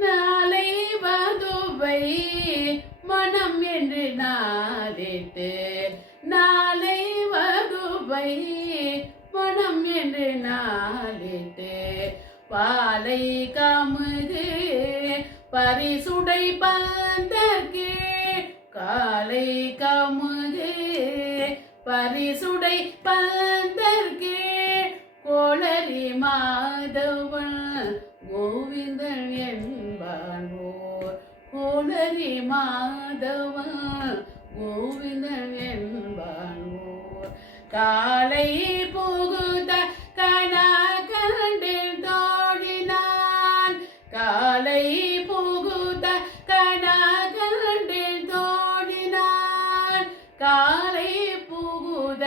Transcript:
நாளை வதுவை மனம் என்று நாடிட்டு நாளை வதுவை மனம் என்று நாளிட்டு பாலை கமுது பரிசுடை பந்தற்கு காலை கமுது பரிசுடை பந்தற்கு கோளரி மாதவன் கோவிந்தன் என்பானோர் கோளரி மாதவன் கோவிந்தன் என்பானோர் காலை புகுத கணக்கண்டில் தோழினான் காலை புகுத கணக்கண்டில் தோழினான் காலை புகுத